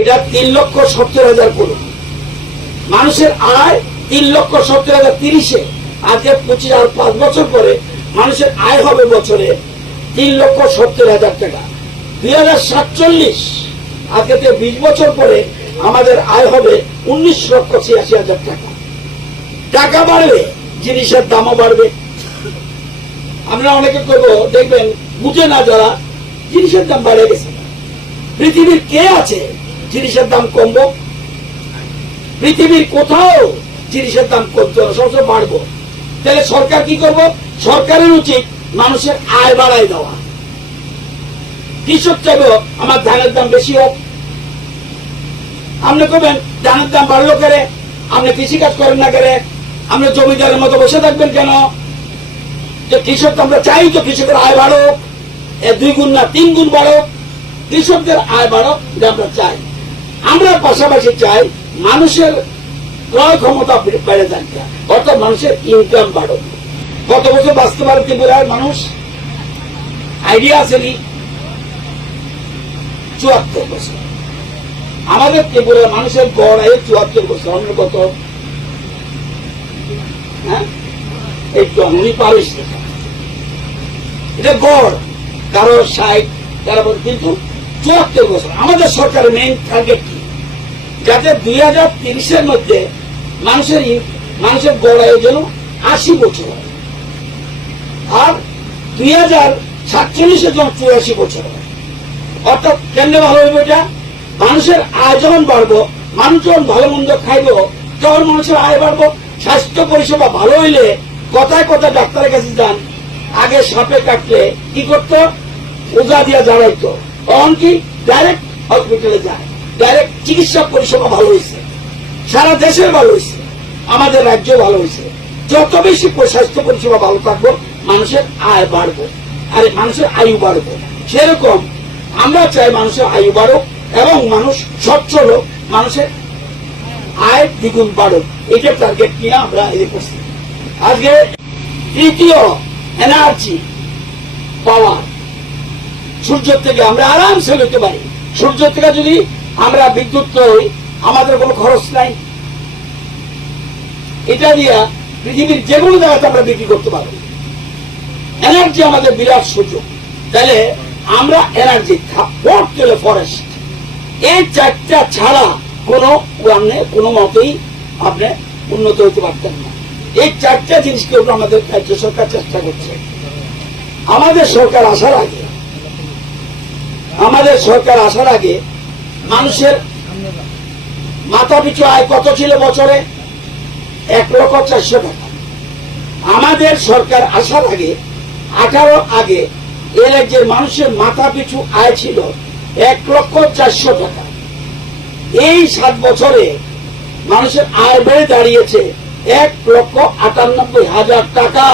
এটা তিন লক্ষ সত্তর হাজার করুন। মানুষের আয় তিন লক্ষ সত্তর হাজার তিরিশে। আজকে পঁচিশ আর পাঁচ বছর পরে মানুষের আয় হবে বছরে তিন লক্ষ সত্তর হাজার টাকা। দুই হাজার সাতচল্লিশ, আজকে থেকে বিশ বছর পরে আমাদের আয় হবে উনিশ লক্ষ ছিয়াশি হাজার টাকা। টাকা বাড়বে জিনিসের দামও বাড়বে। আমরা অনেকে করব, দেখবেন, বুঝে না যারা জিনিসের দাম বাড়ে গেছে। পৃথিবীর কে আছে জিনিসের দাম কমবো? পৃথিবীর কোথাও জিনিসের দাম কমতে হবে সবসময় বাড়বো। তাহলে সরকার কি করব? সরকারের উচিত মানুষের আয় বাড়াই দেওয়া। কৃষক চাইবে আমার ধানের দাম বেশি হোক। আপনি করবেন ধানের দাম বাড়লো কেন আপনি কৃষিকাজ করেন না কেন আপনি জমিদারের মতো বসে থাকবেন কেন? যে কৃষক আমরা চাই তো কৃষকের আয় বাড়ুক। এ দুই গুণ না, তিন গুণ বাড়ুক। কৃষকদের আয় বাড়ুক এটা আমরা চাই। আমরা পাশাপাশি চাই মানুষের ক্রয় ক্ষমতা বেড়ে থাকবে অর্থাৎ মানুষের ইনকাম বাড়ুক। কত বছর বাঁচতে পারে ত্রিপুরার মানুষ আইডিয়া কি চুয়াত্তর বছর। আমাদের ত্রিপুরার মানুষের গড় আয়ু চুয়াত্তর বছর। অন্য কত? হ্যাঁ? এটা গড়। কারও ষাট কারও কিন্তু চুয়াত্তর বছর। আমাদের সরকারের মেইন টার্গেট কি? যাতে দুই হাজার তিরিশের মধ্যে মানুষের মানুষের গড় আয়ু যেন আশি বছর হয়। আর দুই হাজার সাতচল্লিশের জন্য চুরাশি বছর হয়। অর্থাৎ কেমনে ভালো হবে এটা। মানুষের আয় যখন বাড়বো, মানুষ যখন ভালো মন্দ খাইব, তখন মানুষের আয় বাড়বো। স্বাস্থ্য পরিষেবা ভালো হইলে কথায় কথায় ডাক্তারের কাছে যান। আগে সাপে কাটলে কি করতো? ওজা দিয়া জ্বালাইতো। তখন কি? ডাইরেক্ট হসপিটালে যায়। ডাইরেক্ট চিকিৎসা পরিষেবা ভালো হয়েছে। সারা দেশের ভালো হয়েছে। আমাদের রাজ্য ভালো হয়েছে। যত বেশি স্বাস্থ্য পরিষেবা ভালো থাকব, মানুষের আয় বাড়বো। আর, মানুষের আয়ু বাড়বো। সেরকম আমরা চাই মানুষের আয়ু বাড়ুক এবং মানুষ সচ্ছল হোক, মানুষের আয় দ্বিগুণ বাড়ুক। এটা টার্গেট নিয়ে আমরা এই করছি আজকে তৃতীয় এনার্জি পাওয়ার সূর্য থেকে আমরা আরামসে লইতে পারি। সূর্য থেকে যদি আমরা বিদ্যুৎ লই আমাদের কোনো খরচ নাই। এটা দিয়া পৃথিবীর যে কোনো জায়গাতে আমরা বিক্রি করতে পারব। এনার্জি আমাদের বিরাট সুযোগ। তাহলে আমরা এনার্জি ফরেস্ট এই চারটা ছাড়া কোনো আপনি কোনো মতেই আপনি উন্নত হতে পারতেন না। এই চারটা জিনিসকে উপর আমাদের রাজ্য সরকার চেষ্টা করছে। আমাদের সরকার আসার আগে, আমাদের সরকার আসার আগে মানুষের মাথা পিছু আয় কত ছিল বছরে? এক লক্ষ চারশো টাকা। আমাদের সরকার আসার আগে আঠারো আগে এ রাজ্যের মানুষের মাথা পিছু আয় ছিল এক লক্ষ চারশো টাকা। এই সাত বছরে মানুষের আয় বেড়ে দাঁড়িয়েছে এক লক্ষ আটানব্বই হাজার টাকা।